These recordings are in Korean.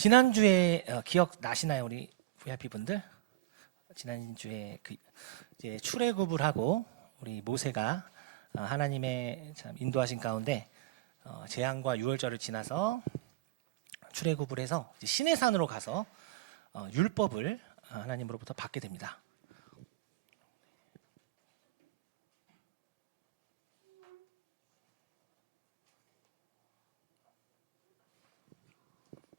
지난주에 기억 나시나요, 우리 VIP 분들? 지난주에 이제 출애굽을 하고 우리 모세가 하나님의 참 인도하신 가운데 재앙과 유월절을 지나서 출애굽을 해서 이제 시내산으로 가서 율법을 하나님으로부터 받게 됩니다.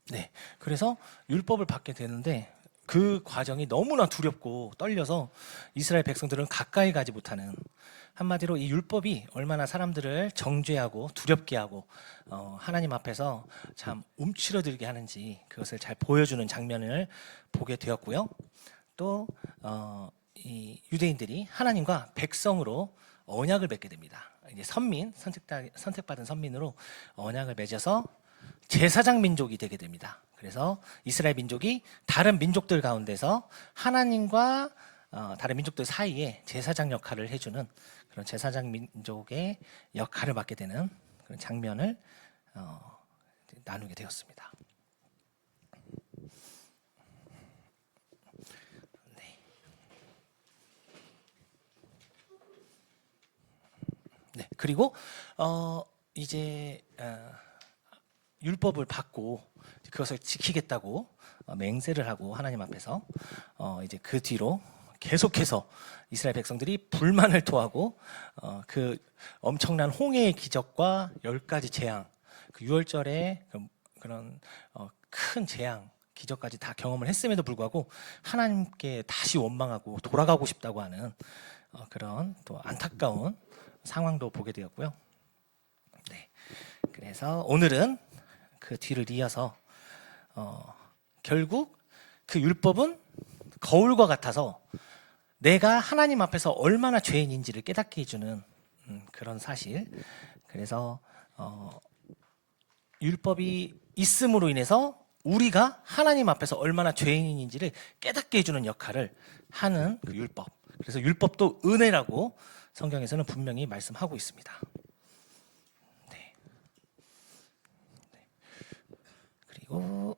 네, 그래서 율법을 받게 되는데 그 과정이 너무나 두렵고 떨려서 이스라엘 백성들은 가까이 가지 못하는, 한마디로 이 율법이 얼마나 사람들을 정죄하고 두렵게 하고 하나님 앞에서 참 움츠러들게 하는지 그것을 잘 보여주는 장면을 보게 되었고요. 또 이 유대인들이 하나님과 백성으로 언약을 맺게 됩니다. 이제 선택받은 선민으로 언약을 맺어서 제사장 민족이 되게 됩니다. 그래서 이스라엘 민족이 다른 민족들 가운데서 하나님과 다른 민족들 사이에 제사장 역할을 해주는 그런 제사장 민족의 역할을 맡게 되는 그런 장면을 나누게 되었습니다. 네, 그리고 이제 율법을 받고 그것을 지키겠다고 맹세를 하고 하나님 앞에서 이제 그 뒤로 계속해서 이스라엘 백성들이 불만을 토하고 그 엄청난 홍해의 기적과 10가지 재앙, 그 유월절에 그런 큰 재앙, 기적까지 다 경험을 했음에도 불구하고 하나님께 다시 원망하고 돌아가고 싶다고 하는 그런 또 안타까운 상황도 보게 되었고요. 네, 그래서 오늘은 그 뒤를 이어서 결국 그 율법은 거울과 같아서 내가 하나님 앞에서 얼마나 죄인인지를 깨닫게 해주는 그런 사실. 그래서 율법이 있음으로 인해서 우리가 하나님 앞에서 얼마나 죄인인지를 깨닫게 해주는 역할을 하는 그 율법. 그래서 율법도 은혜라고 성경에서는 분명히 말씀하고 있습니다. 네. 그리고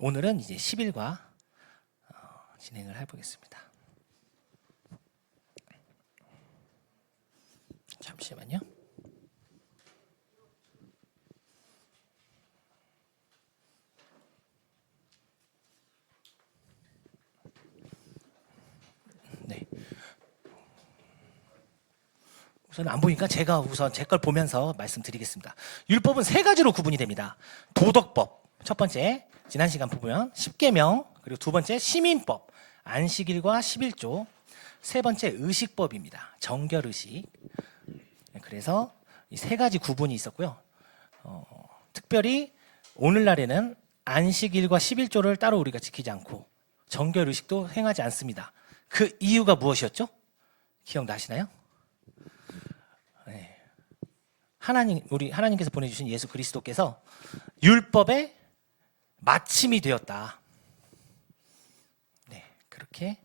오늘은 이제 10일과 진행을 해보겠습니다. 잠시만요. 네. 우선 안 보니까 제가 우선 제 걸 보면서 말씀드리겠습니다. 율법은 3가지로 구분이 됩니다. 도덕법, 첫 번째 지난 시간 보면 십계명, 그리고 두 번째 시민법, 안식일과 11조, 세 번째 의식법입니다. 정결의식. 그래서 이 3가지 구분이 있었고요. 특별히 오늘날에는 안식일과 11조를 따로 우리가 지키지 않고 정결의식도 행하지 않습니다. 그 이유가 무엇이었죠? 기억나시나요? 네. 우리 하나님께서 보내주신 예수 그리스도께서 율법의 마침이 되었다. 네, 그렇게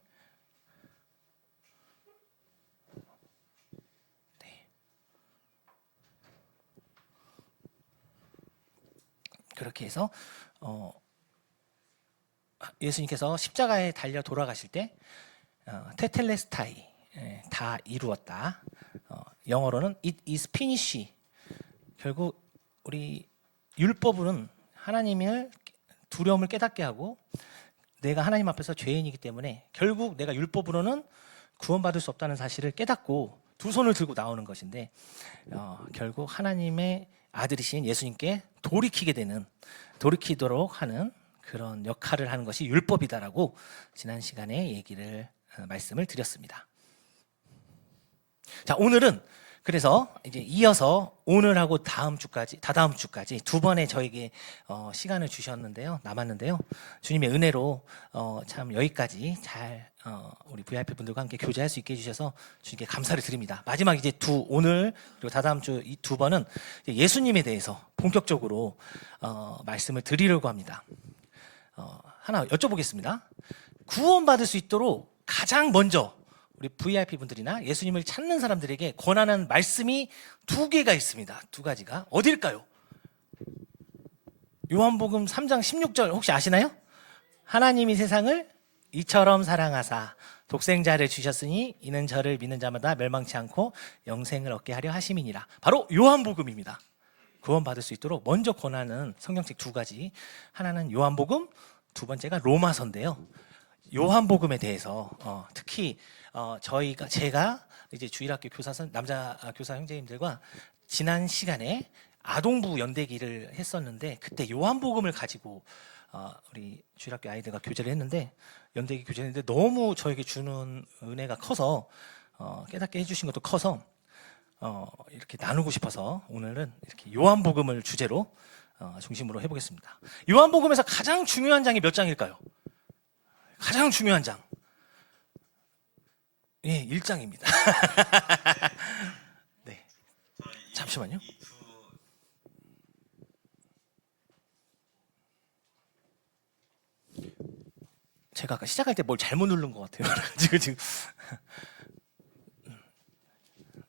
그렇게 해서 예수님께서 십자가에 달려 돌아가실 때 테텔레스타이, 다 이루었다. 영어로는 it is finished. 결국 우리 율법은 하나님을 두려움을 깨닫게 하고 내가 하나님 앞에서 죄인이기 때문에 결국 내가 율법으로는 구원받을 수 없다는 사실을 깨닫고 두 손을 들고 나오는 것인데 결국 하나님의 아들이신 예수님께 돌이키도록 하는 그런 역할을 하는 것이 율법이다라고 지난 시간에 말씀을 드렸습니다. 자, 오늘은 그래서 이제 이어서 오늘하고 다다음 주까지 두 번의 저에게 시간을 주셨는데요, 남았는데요. 주님의 은혜로 참 여기까지 잘 우리 VIP 분들과 함께 교제할 수 있게 해주셔서 주님께 감사를 드립니다. 마지막 이제 오늘 그리고 다다음 주 이 두 번은 예수님에 대해서 본격적으로 말씀을 드리려고 합니다. 하나 여쭤보겠습니다. 구원받을 수 있도록 가장 먼저 우리 VIP 분들이나 예수님을 찾는 사람들에게 권하는 말씀이 2개가 있습니다. 2가지가 어딜까요? 요한복음 3장 16절 혹시 아시나요? 하나님이 세상을 이처럼 사랑하사 독생자를 주셨으니 이는 저를 믿는 자마다 멸망치 않고 영생을 얻게 하려 하심이니라. 바로 요한복음입니다. 구원받을 수 있도록 먼저 권하는 성경책 두 가지. 하나는 요한복음, 두 번째가 로마서인데요. 요한복음에 대해서 특히 제가 이제 주일학교 남자 교사 형제님들과 지난 시간에 아동부 연대기를 했었는데, 그때 요한복음을 가지고 우리 주일학교 아이들과 교제를 했는데, 연대기 교제를 했는데 너무 저에게 주는 은혜가 커서 깨닫게 해주신 것도 커서 이렇게 나누고 싶어서 오늘은 이렇게 요한복음을 주제로 중심으로 해보겠습니다. 요한복음에서 가장 중요한 장이 몇 장일까요? 가장 중요한 장. 예, 1장입니다. 네. 잠시만요. 제가 아까 시작할 때 뭘 잘못 누른 것 같아요. 그래가지고 지금.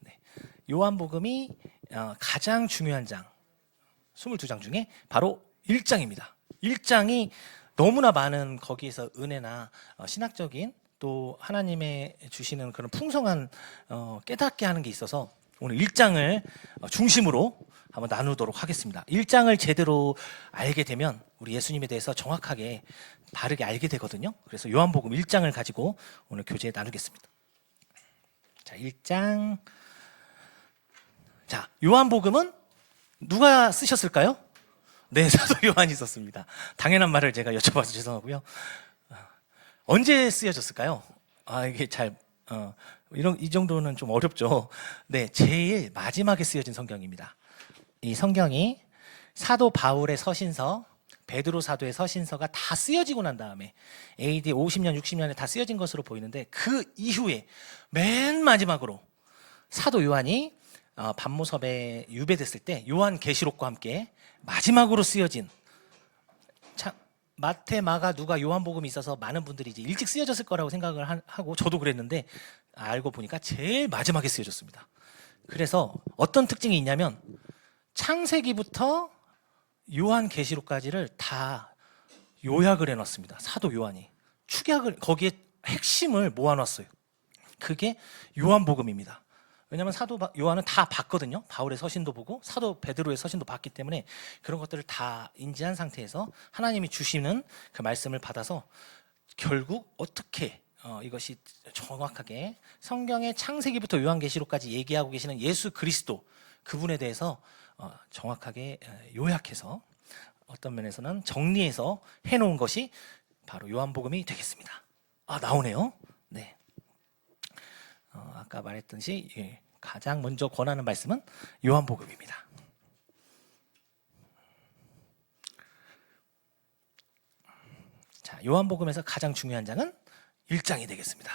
네. 요한복음이 가장 중요한 장, 22장 중에 바로 1장입니다. 1장이 너무나 많은 거기에서 은혜나 신학적인 또 하나님의 주시는 그런 풍성한 깨닫게 하는 게 있어서 오늘 1장을 중심으로 한번 나누도록 하겠습니다. 1장을 제대로 알게 되면 우리 예수님에 대해서 정확하게 바르게 알게 되거든요. 그래서 요한복음 1장을 가지고 오늘 교제 나누겠습니다. 자, 1장. 자, 요한복음은 누가 쓰셨을까요? 네, 사도 요한이 썼습니다. 당연한 말을 제가 여쭤봐서 죄송하고요. 언제 쓰여졌을까요? 이게 이 정도는 좀 어렵죠. 네, 제일 마지막에 쓰여진 성경입니다. 이 성경이 사도 바울의 서신서, 베드로 사도의 서신서가 다 쓰여지고 난 다음에 AD 50년, 60년에 다 쓰여진 것으로 보이는데, 그 이후에 맨 마지막으로 사도 요한이 반모섭에 유배됐을 때 요한계시록과 함께 마지막으로 쓰여진, 마태, 마가, 누가, 요한복음이 있어서 많은 분들이 이제 일찍 쓰여졌을 거라고 생각을 하고 저도 그랬는데 알고 보니까 제일 마지막에 쓰여졌습니다. 그래서 어떤 특징이 있냐면 창세기부터 요한계시록까지를 다 요약을 해놨습니다. 사도 요한이 거기에 핵심을 모아놨어요. 그게 요한복음입니다. 왜냐하면 사도 요한은 다 봤거든요. 바울의 서신도 보고 사도 베드로의 서신도 봤기 때문에 그런 것들을 다 인지한 상태에서 하나님이 주시는 그 말씀을 받아서 결국 어떻게 이것이 정확하게 성경의 창세기부터 요한계시록까지 얘기하고 계시는 예수 그리스도, 그분에 대해서 정확하게 요약해서 어떤 면에서는 정리해서 해놓은 것이 바로 요한복음이 되겠습니다. 나오네요. 네. 아까 말했듯이 가장 먼저 권하는 말씀은 요한복음입니다. 자, 요한복음에서 가장 중요한 장은 1장이 되겠습니다.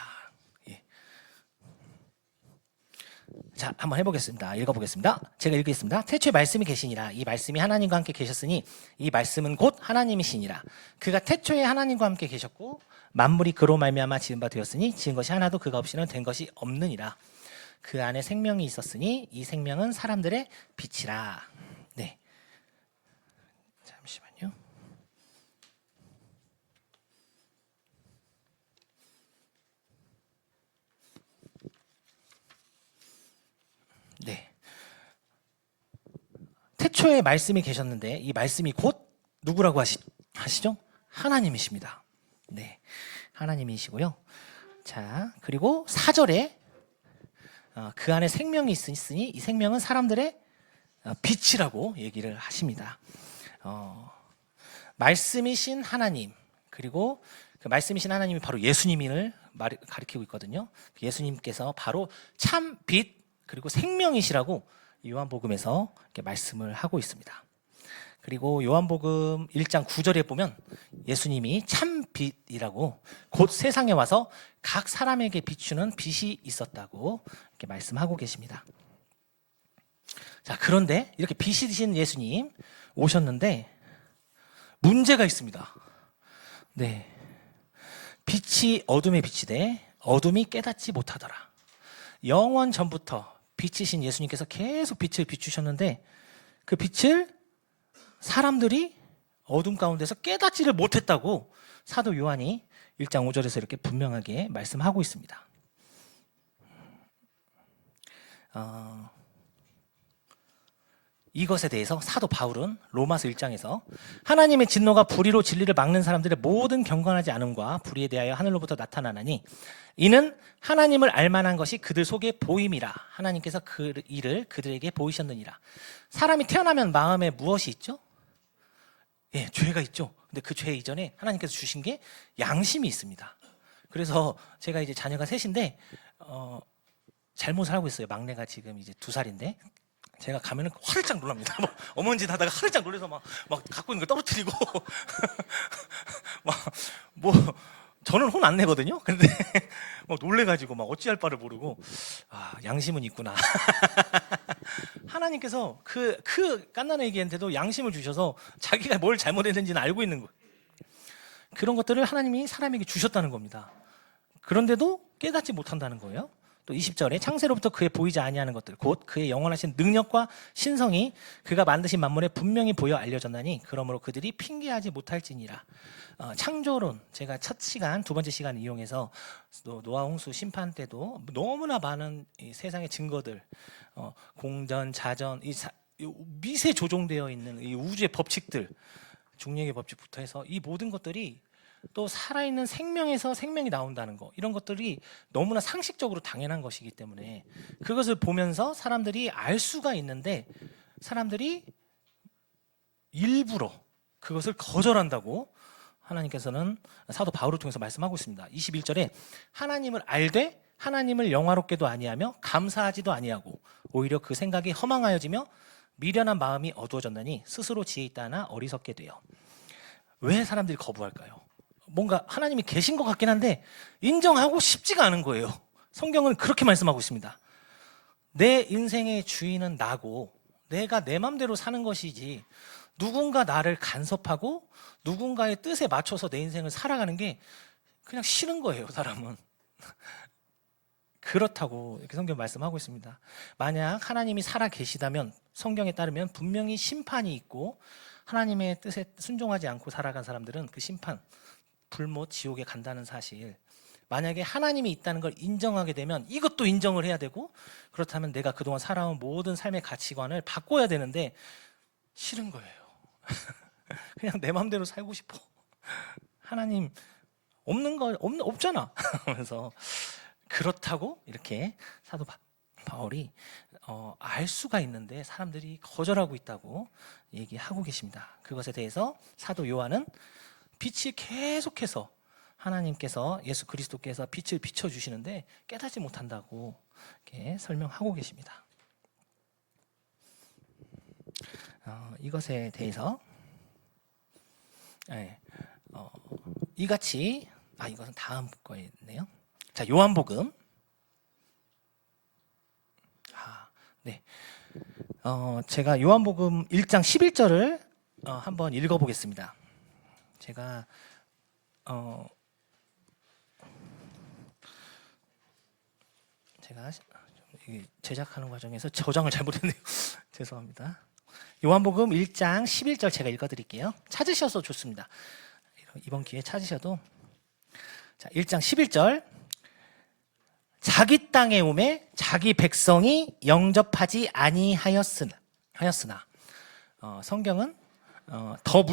자, 한번 해보겠습니다. 읽어보겠습니다. 제가 읽겠습니다. 태초에 말씀이 계시니라. 이 말씀이 하나님과 함께 계셨으니 이 말씀은 곧 하나님이시니라. 그가 태초에 하나님과 함께 계셨고 만물이 그로 말미암아 지은 바 되었으니 지은 것이 하나도 그가 없이는 된 것이 없느니라. 그 안에 생명이 있었으니 이 생명은 사람들의 빛이라. 네. 잠시만요. 네. 태초에 말씀이 계셨는데 이 말씀이 곧 누구라고 하시죠? 하나님이십니다. 네. 하나님이시고요. 자, 그리고 4절에 그 안에 생명이 있으니 이 생명은 사람들의 빛이라고 얘기를 하십니다. 말씀이신 하나님, 그리고 그 말씀이신 하나님이 바로 예수님을 가리키고 있거든요. 예수님께서 바로 참 빛, 그리고 생명이시라고 요한복음에서 이렇게 말씀을 하고 있습니다. 그리고 요한복음 1장 9절에 보면 예수님이 참 빛이라고, 곧 세상에 와서 각 사람에게 비추는 빛이 있었다고 이렇게 말씀하고 계십니다. 자, 그런데 이렇게 빛이 되신 예수님 오셨는데 문제가 있습니다. 네, 빛이 어둠에 비치되 어둠이 깨닫지 못하더라. 영원 전부터 빛이신 예수님께서 계속 빛을 비추셨는데 그 빛을 사람들이 어둠 가운데서 깨닫지를 못했다고 사도 요한이 1장 5절에서 이렇게 분명하게 말씀하고 있습니다. 이것에 대해서 사도 바울은 로마서 1장에서 하나님의 진노가 불의로 진리를 막는 사람들의 모든 경건하지 않음과 불의에 대하여 하늘로부터 나타나나니 이는 하나님을 알만한 것이 그들 속에 보임이라. 하나님께서 그 일을 그들에게 보이셨느니라. 사람이 태어나면 마음에 무엇이 있죠? 예, 죄가 있죠. 근데 그 죄 이전에 하나님께서 주신 게 양심이 있습니다. 그래서 제가 이제 자녀가 셋인데 잘못을 하고 있어요. 막내가 지금 이제 2살인데 제가 가면은 화들짝 놀랍니다. 막 어머니 짓 하다가 화들짝 놀라서 막 갖고 있는 거 떨어뜨리고 막 뭐 저는 혼 안 내거든요. 근데 막 놀래가지고 막 어찌할 바를 모르고 양심은 있구나. 하나님께서 그 갓난 애기한테도 양심을 주셔서 자기가 뭘 잘못했는지는 알고 있는 거예요. 그런 것들을 하나님이 사람에게 주셨다는 겁니다. 그런데도 깨닫지 못한다는 거예요. 또 20절에 창세로부터 그의 보이지 아니하는 것들 곧 그의 영원하신 능력과 신성이 그가 만드신 만물에 분명히 보여 알려졌나니 그러므로 그들이 핑계하지 못할지니라. 창조론 제가 첫 시간, 2번째 시간 이용해서 노아 홍수 심판 때도 너무나 많은 이 세상의 증거들, 공전, 자전, 이 미세 조종되어 있는 이 우주의 법칙들, 중력의 법칙부터 해서 이 모든 것들이 또 살아있는 생명에서 생명이 나온다는 거, 이런 것들이 너무나 상식적으로 당연한 것이기 때문에 그것을 보면서 사람들이 알 수가 있는데 사람들이 일부러 그것을 거절한다고 하나님께서는 사도 바울을 통해서 말씀하고 있습니다. 21절에 하나님을 알되 하나님을 영화롭게도 아니하며 감사하지도 아니하고 오히려 그 생각이 허망하여지며 미련한 마음이 어두워졌나니 스스로 지혜 있다 하나 어리석게 돼요. 왜 사람들이 거부할까요? 뭔가 하나님이 계신 것 같긴 한데 인정하고 싶지가 않은 거예요. 성경은 그렇게 말씀하고 있습니다. 내 인생의 주인은 나고 내가 내 맘대로 사는 것이지 누군가 나를 간섭하고 누군가의 뜻에 맞춰서 내 인생을 살아가는 게 그냥 싫은 거예요, 사람은. 그렇다고 이렇게 성경 말씀하고 있습니다. 만약 하나님이 살아 계시다면 성경에 따르면 분명히 심판이 있고 하나님의 뜻에 순종하지 않고 살아간 사람들은 그 심판, 불못 지옥에 간다는 사실, 만약에 하나님이 있다는 걸 인정하게 되면 이것도 인정을 해야 되고 그렇다면 내가 그동안 살아온 모든 삶의 가치관을 바꿔야 되는데 싫은 거예요. 그냥 내 마음대로 살고 싶어. 하나님 없잖아. 그래서 그렇다고 이렇게 사도 바울이 알 수가 있는데 사람들이 거절하고 있다고 얘기하고 계십니다. 그것에 대해서 사도 요한은 빛이 계속해서 하나님께서 예수 그리스도께서 빛을 비춰주시는데 깨닫지 못한다고 이렇게 설명하고 계십니다. 이것에 대해서 이같이 이것은 다음 거였네요. 자, 요한복음. 네. 제가 요한복음 1장 11절을 한번 읽어보겠습니다. 제가 제작하는 과정에서 저장을 잘못했네요. 죄송합니다. 요한복음 1장 11절 제가 읽어드릴게요. 찾으셔서 좋습니다. 이번 기회에 찾으셔도. 자, 1장 11절. 자기 땅에 오매 자기 백성이 영접하지 아니하였으나. 성경은 더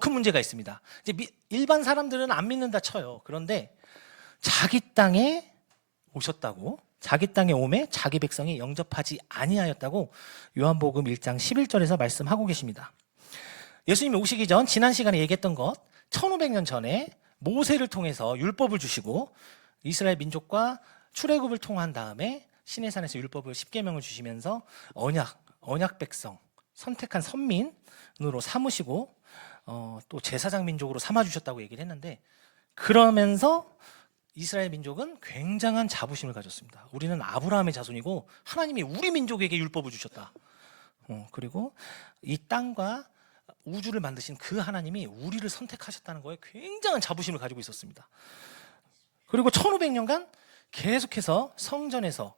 큰 문제가 있습니다. 이제 일반 사람들은 안 믿는다 쳐요. 그런데 자기 땅에 오셨다고, 자기 땅에 오매 자기 백성이 영접하지 아니하였다고 요한복음 1장 11절에서 말씀하고 계십니다. 예수님이 오시기 전 지난 시간에 얘기했던 것, 1500년 전에 모세를 통해서 율법을 주시고 이스라엘 민족과 출애굽을 통한 다음에 시내산에서 율법을 10계명을 주시면서 언약 백성, 선택한 선민으로 삼으시고 또 제사장 민족으로 삼아주셨다고 얘기를 했는데, 그러면서 이스라엘 민족은 굉장한 자부심을 가졌습니다. 우리는 아브라함의 자손이고 하나님이 우리 민족에게 율법을 주셨다. 그리고 이 땅과 우주를 만드신 그 하나님이 우리를 선택하셨다는 거에 굉장한 자부심을 가지고 있었습니다. 그리고 1500년간 계속해서 성전에서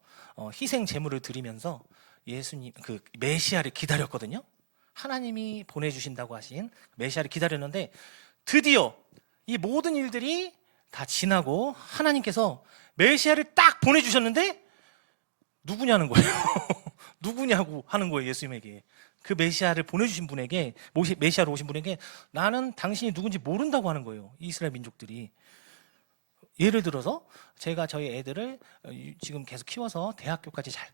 희생 제물을 드리면서 예수님 그 메시아를 기다렸거든요. 하나님이 보내주신다고 하신 메시아를 기다렸는데 드디어 이 모든 일들이 다 지나고 하나님께서 메시아를 딱 보내주셨는데 누구냐는 거예요. 누구냐고 하는 거예요. 예수님에게. 그 메시아를 보내주신 분에게, 메시아로 오신 분에게 나는 당신이 누군지 모른다고 하는 거예요. 이스라엘 민족들이. 예를 들어서 제가 저희 애들을 지금 계속 키워서 대학교까지 잘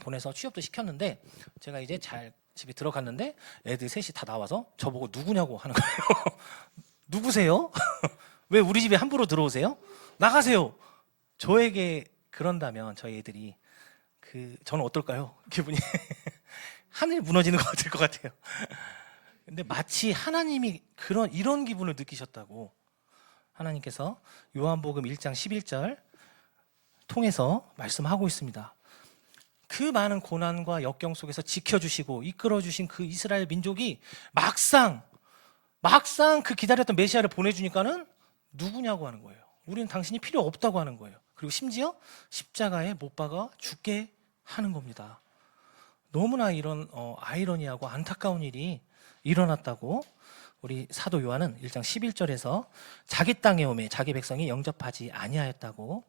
보내서 취업도 시켰는데 제가 이제 잘 집에 들어갔는데 애들 셋이 다 나와서 저보고 누구냐고 하는 거예요. 누구세요? 왜 우리 집에 함부로 들어오세요? 나가세요. 저에게 그런다면 저희 애들이 저는 어떨까요? 기분이 하늘 무너지는 것 같을 것 같아요. 근데 마치 하나님이 이런 기분을 느끼셨다고 하나님께서 요한복음 1장 11절 통해서 말씀하고 있습니다. 그 많은 고난과 역경 속에서 지켜주시고 이끌어주신 그 이스라엘 민족이 막상 그 기다렸던 메시아를 보내주니까는 누구냐고 하는 거예요. 우리는 당신이 필요 없다고 하는 거예요. 그리고 심지어 십자가에 못 박아 죽게 하는 겁니다. 너무나 이런 아이러니하고 안타까운 일이 일어났다고 우리 사도 요한은 1장 11절에서 자기 땅에 오매 자기 백성이 영접하지 아니하였다고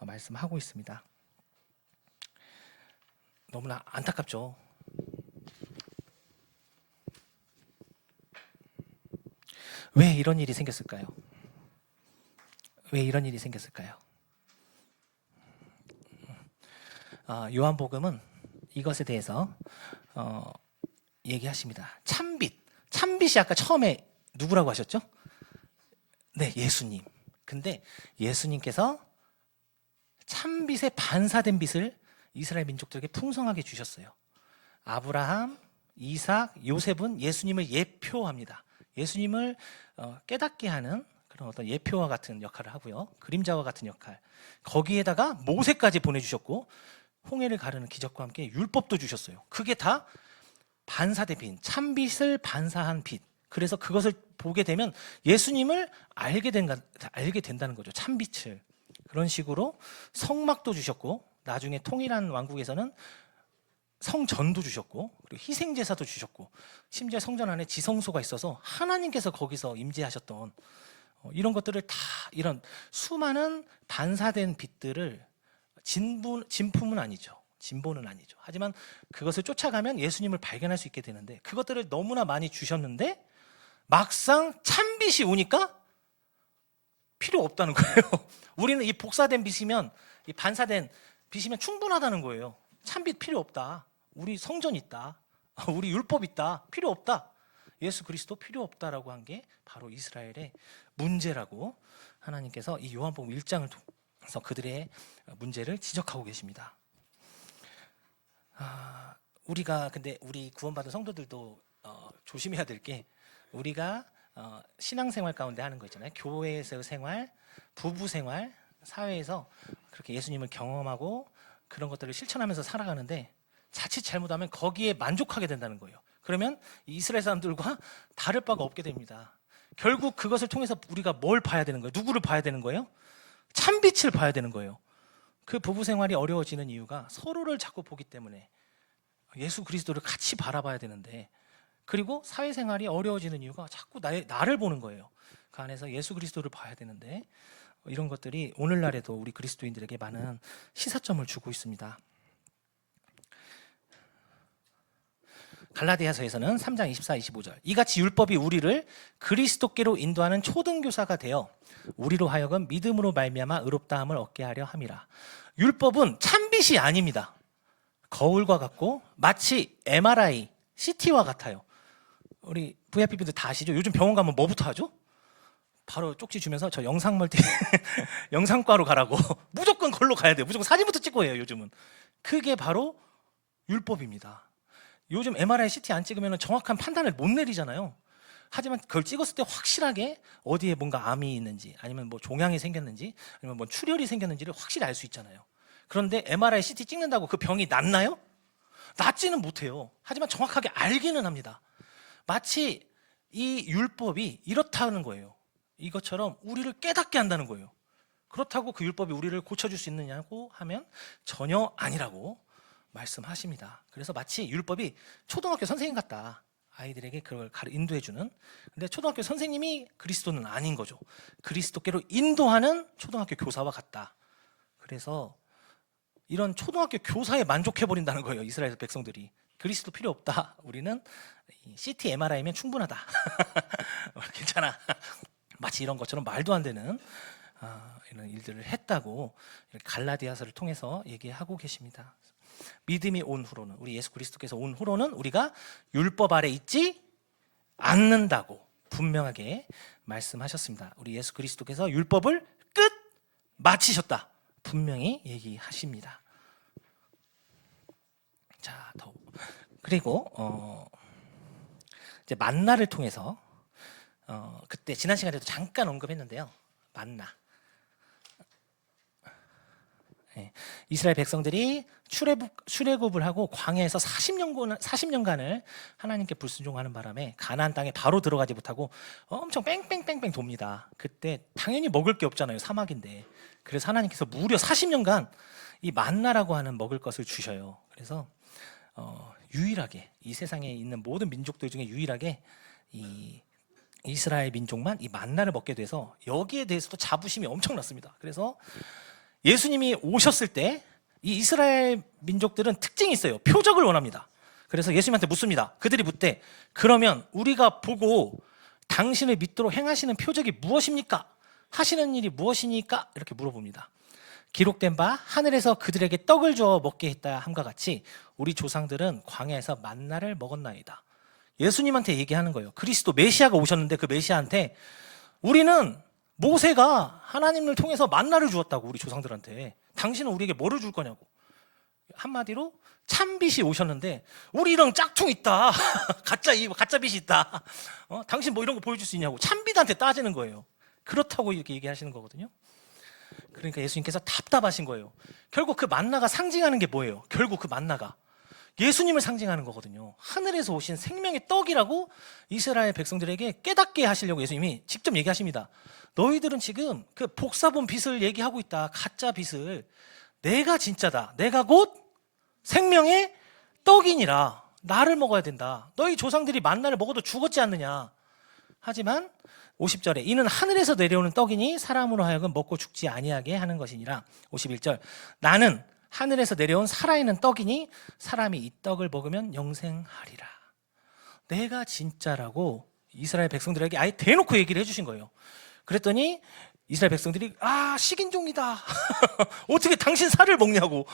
말씀하고 있습니다. 너무나 안타깝죠. 왜 이런 일이 생겼을까요? 왜 이런 일이 생겼을까요? 요한복음은 이것에 대해서 얘기하십니다. 참빛이 아까 처음에 누구라고 하셨죠? 네, 예수님. 근데 예수님께서 참빛의 반사된 빛을 이스라엘 민족들에게 풍성하게 주셨어요. 아브라함, 이삭, 요셉은 예수님을 예표합니다. 예수님을 깨닫게 하는 그런 어떤 예표와 같은 역할을 하고요. 그림자와 같은 역할. 거기에다가 모세까지 보내주셨고 홍해를 가르는 기적과 함께 율법도 주셨어요. 그게 다 반사된 빛, 참빛을 반사한 빛. 그래서 그것을 보게 되면 예수님을 알게 된다는 거죠. 참빛을. 그런 식으로 성막도 주셨고 나중에 통일한 왕국에서는 성전도 주셨고 그리고 희생제사도 주셨고 심지어 성전 안에 지성소가 있어서 하나님께서 거기서 임재하셨던 이런 것들을 다 이런 수많은 반사된 빛들을 진품은 아니죠. 진보는 아니죠. 하지만 그것을 쫓아가면 예수님을 발견할 수 있게 되는데 그것들을 너무나 많이 주셨는데 막상 참빛이 오니까 필요 없다는 거예요. 우리는 이 복사된 빛이면 이 반사된 빛이면 충분하다는 거예요. 참빛 필요 없다. 우리 성전 있다. 우리 율법 있다. 필요 없다. 예수 그리스도 필요 없다라고 한 게 바로 이스라엘의 문제라고 하나님께서 이 요한복음 1장을 통해서 그들의 문제를 지적하고 계십니다. 우리가 근데 우리 구원받은 성도들도 조심해야 될 게 우리가 신앙생활 가운데 하는 거 있잖아요. 교회에서 생활, 부부 생활, 사회에서 그렇게 예수님을 경험하고 그런 것들을 실천하면서 살아가는데 자칫 잘못하면 거기에 만족하게 된다는 거예요. 그러면 이스라엘 사람들과 다를 바가 없게 됩니다. 결국 그것을 통해서 우리가 뭘 봐야 되는 거예요? 누구를 봐야 되는 거예요? 참빛을 봐야 되는 거예요. 그 부부 생활이 어려워지는 이유가 서로를 자꾸 보기 때문에 예수 그리스도를 같이 바라봐야 되는데 그리고 사회생활이 어려워지는 이유가 자꾸 나를 보는 거예요. 그 안에서 예수 그리스도를 봐야 되는데 이런 것들이 오늘날에도 우리 그리스도인들에게 많은 시사점을 주고 있습니다. 갈라디아서에서는 3장 24, 25절 이같이 율법이 우리를 그리스도께로 인도하는 초등교사가 되어 우리로 하여금 믿음으로 말미암아 의롭다함을 얻게 하려 함이라. 율법은 참빛이 아닙니다. 거울과 같고 마치 MRI, CT와 같아요. 우리 VIP분들 다 아시죠? 요즘 병원 가면 뭐부터 하죠? 바로 쪽지 주면서 저 영상 멀티 영상과로 가라고 무조건 걸로 가야 돼요. 무조건 사진부터 찍고 해요. 요즘은 그게 바로 율법입니다. 요즘 MRI, CT 안 찍으면 정확한 판단을 못 내리잖아요. 하지만 그걸 찍었을 때 확실하게 어디에 뭔가 암이 있는지 아니면 뭐 종양이 생겼는지 아니면 뭐 출혈이 생겼는지를 확실히 알 수 있잖아요. 그런데 MRI, CT 찍는다고 그 병이 낫나요? 낫지는 못해요. 하지만 정확하게 알기는 합니다. 마치 이 율법이 이렇다는 거예요. 이것처럼 우리를 깨닫게 한다는 거예요. 그렇다고 그 율법이 우리를 고쳐줄 수 있느냐고 하면 전혀 아니라고 말씀하십니다. 그래서 마치 율법이 초등학교 선생님 같다. 아이들에게 그걸 인도해주는. 근데 초등학교 선생님이 그리스도는 아닌 거죠. 그리스도께로 인도하는 초등학교 교사와 같다. 그래서 이런 초등학교 교사에 만족해버린다는 거예요. 이스라엘 백성들이. 그리스도 필요 없다. 우리는 CT MRI면 충분하다. 괜찮아. 마치 이런 것처럼 말도 안 되는 이런 일들을 했다고 갈라디아서를 통해서 얘기하고 계십니다. 믿음이 온 후로는, 우리 예수 그리스도께서 온 후로는 우리가 율법 아래 있지 않는다고 분명하게 말씀하셨습니다. 우리 예수 그리스도께서 율법을 끝 마치셨다. 분명히 얘기하십니다. 자, 그리고 이제 만나를 통해서 그때 지난 시간에도 잠깐 언급했는데요. 만나. 네. 이스라엘 백성들이 출애굽을 하고 광야에서 40년간을 하나님께 불순종하는 바람에 가나안 땅에 바로 들어가지 못하고 엄청 뺑뺑뺑뺑 돕니다. 그때 당연히 먹을 게 없잖아요. 사막인데. 그래서 하나님께서 무려 40년간 이 만나라고 하는 먹을 것을 주셔요. 그래서 유일하게 이 세상에 있는 모든 민족들 중에 유일하게 이 이스라엘 민족만 이 만나를 먹게 돼서 여기에 대해서도 자부심이 엄청났습니다. 그래서 예수님이 오셨을 때 이 이스라엘 민족들은 특징이 있어요. 표적을 원합니다. 그래서 예수님한테 묻습니다. 그들이 묻되 그러면 우리가 보고 당신을 믿도록 행하시는 표적이 무엇입니까? 하시는 일이 무엇이니까? 이렇게 물어봅니다. 기록된 바 하늘에서 그들에게 떡을 주어 먹게 했다 함과 같이 우리 조상들은 광야에서 만나를 먹었나이다. 예수님한테 얘기하는 거예요. 그리스도 메시아가 오셨는데 그 메시아한테 우리는 모세가 하나님을 통해서 만나를 주었다고 우리 조상들한테. 당신은 우리에게 뭐를 줄 거냐고. 한마디로 참빛이 오셨는데 우리랑 짝퉁 있다. 가짜 빛이 있다. 당신 뭐 이런 거 보여줄 수 있냐고 참빛한테 따지는 거예요. 그렇다고 이렇게 얘기하시는 거거든요. 그러니까 예수님께서 답답하신 거예요. 결국 그 만나가 상징하는 게 뭐예요? 결국 그 만나가 예수님을 상징하는 거거든요. 하늘에서 오신 생명의 떡이라고 이스라엘 백성들에게 깨닫게 하시려고 예수님이 직접 얘기하십니다. 너희들은 지금 그 복사본 빛을 얘기하고 있다. 가짜 빛을. 내가 진짜다. 내가 곧 생명의 떡이니라. 나를 먹어야 된다. 너희 조상들이 만나를 먹어도 죽었지 않느냐. 하지만 50절에 이는 하늘에서 내려오는 떡이니 사람으로 하여금 먹고 죽지 아니하게 하는 것이니라. 51절 나는 하늘에서 내려온 살아있는 떡이니 사람이 이 떡을 먹으면 영생하리라. 내가 진짜라고 이스라엘 백성들에게 아예 대놓고 얘기를 해주신 거예요. 그랬더니 이스라엘 백성들이 식인종이다. 어떻게 당신 살을 먹냐고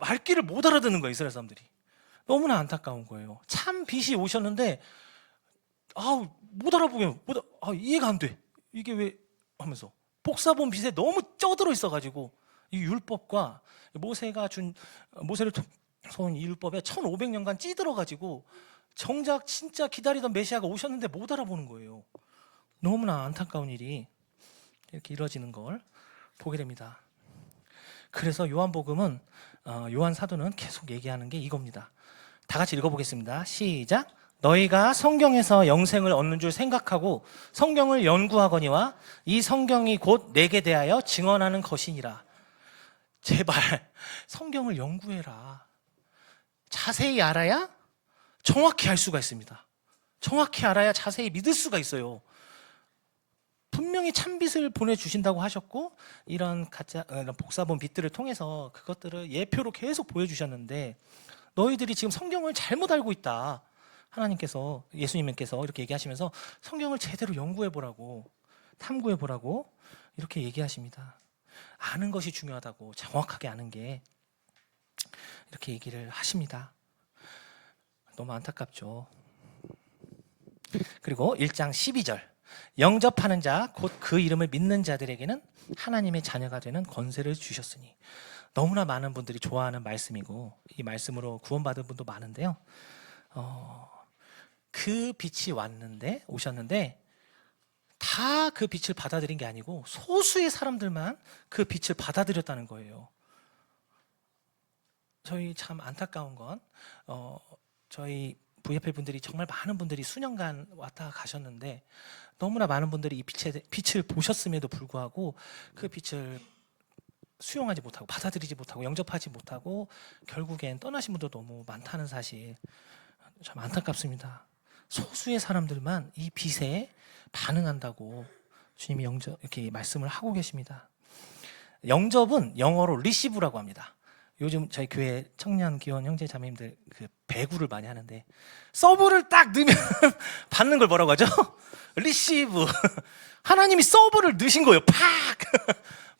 말귀를 못 알아듣는 거예요. 이스라엘 사람들이. 너무나 안타까운 거예요. 참 빛이 오셨는데 못 알아보게 이해가 안 돼. 이게 왜 하면서 복사본 빛에 너무 쪄들어 있어가지고 이 율법과 모세를 통한 이 율법에 1500년간 찌들어가지고 정작 진짜 기다리던 메시아가 오셨는데 못 알아보는 거예요. 너무나 안타까운 일이 이렇게 이루어지는 걸 보게 됩니다. 그래서 요한복음은 요한 사도는 계속 얘기하는 게 이겁니다. 다 같이 읽어보겠습니다. 시작. 너희가 성경에서 영생을 얻는 줄 생각하고 성경을 연구하거니와 이 성경이 곧 내게 대하여 증언하는 것이니라. 제발 성경을 연구해라. 자세히 알아야 정확히 알 수가 있습니다. 정확히 알아야 자세히 믿을 수가 있어요. 분명히 참빛을 보내주신다고 하셨고 이런 복사본 빛들을 통해서 그것들을 예표로 계속 보여주셨는데 너희들이 지금 성경을 잘못 알고 있다. 하나님께서 예수님께서 이렇게 얘기하시면서 성경을 제대로 연구해보라고 탐구해보라고 이렇게 얘기하십니다. 아는 것이 중요하다고 정확하게 아는 게 이렇게 얘기를 하십니다. 너무 안타깝죠. 그리고 1장 12절 영접하는 자 곧 그 이름을 믿는 자들에게는 하나님의 자녀가 되는 권세를 주셨으니. 너무나 많은 분들이 좋아하는 말씀이고 이 말씀으로 구원받은 분도 많은데요. 그 빛이 오셨는데 다 그 빛을 받아들인 게 아니고 소수의 사람들만 그 빛을 받아들였다는 거예요. 저희 참 안타까운 건 저희 VFL 분들이 정말 많은 분들이 수년간 왔다 가셨는데 너무나 많은 분들이 이 빛을 보셨음에도 불구하고 그 빛을 수용하지 못하고 받아들이지 못하고 영접하지 못하고 결국엔 떠나신 분도 너무 많다는 사실 참 안타깝습니다. 소수의 사람들만 이 빛에 반응한다고 주님이 이렇게 말씀을 하고 계십니다. 영접은 영어로 리시브라고 합니다. 요즘 저희 교회 청년 기원 형제 자매님들 그 배구를 많이 하는데 서브를 딱 넣으면 받는 걸 뭐라고 하죠? 리시브. 하나님이 서브를 넣으신 거예요. 팍!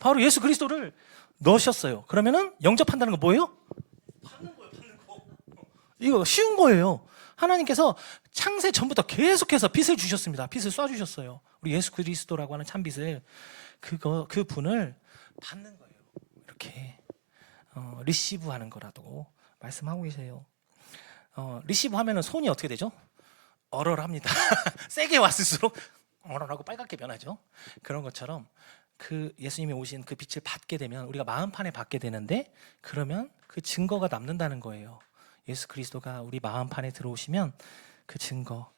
바로 예수 그리스도를 넣으셨어요. 그러면은 영접한다는 거 뭐예요? 받는 거예요, 받는 거. 이거 쉬운 거예요. 하나님께서 창세 전부터 계속해서 빛을 주셨습니다. 빛을 쏴주셨어요. 우리 예수 그리스도라고 하는 참빛을 그 분을 받는 거예요. 이렇게 리시브하는 거라고 말씀하고 계세요. 리시브 하면은 손이 어떻게 되죠? 얼얼합니다. 세게 왔을수록 얼얼하고 빨갛게 변하죠. 그런 것처럼 그 예수님이 오신 그 빛을 받게 되면 우리가 마음판에 받게 되는데 그러면 그 증거가 남는다는 거예요. 예수 그리스도가 우리 마음판에 들어오시면 그 증거,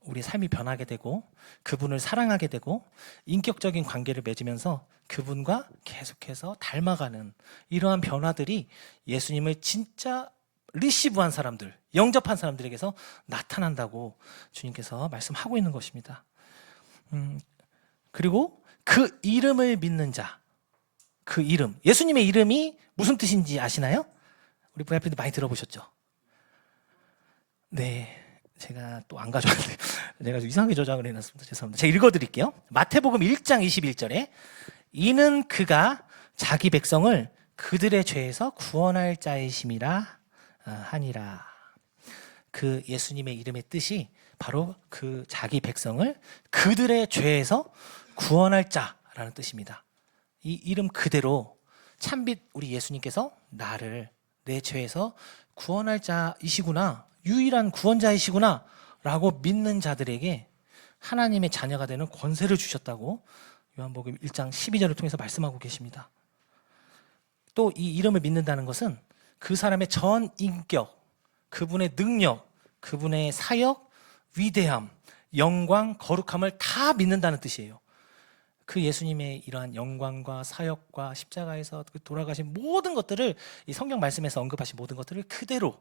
우리 삶이 변하게 되고 그분을 사랑하게 되고 인격적인 관계를 맺으면서 그분과 계속해서 닮아가는 이러한 변화들이 예수님을 진짜 리시브한 사람들, 영접한 사람들에게서 나타난다고 주님께서 말씀하고 있는 것입니다. 그리고 그 이름을 믿는 자, 그 이름, 예수님의 이름이 무슨 뜻인지 아시나요? 우리 VIP도 많이 들어보셨죠? 네, 제가 또 안 가져왔는데 내가 좀 이상하게 저장을 해놨습니다. 죄송합니다. 제가 읽어드릴게요. 마태복음 1장 21절에 이는 그가 자기 백성을 그들의 죄에서 구원할 자이심이라 하니라. 그 예수님의 이름의 뜻이 바로 그 자기 백성을 그들의 죄에서 구원할 자라는 뜻입니다. 이 이름 그대로 참빛 우리 예수님께서 나를 내 죄에서 구원할 자이시구나, 유일한 구원자이시구나 라고 믿는 자들에게 하나님의 자녀가 되는 권세를 주셨다고 요한복음 1장 12절을 통해서 말씀하고 계십니다. 또 이 이름을 믿는다는 것은 그 사람의 전 인격, 그분의 능력, 그분의 사역, 위대함, 영광, 거룩함을 다 믿는다는 뜻이에요. 그 예수님의 이러한 영광과 사역과 십자가에서 돌아가신 모든 것들을 이 성경 말씀에서 언급하신 모든 것들을 그대로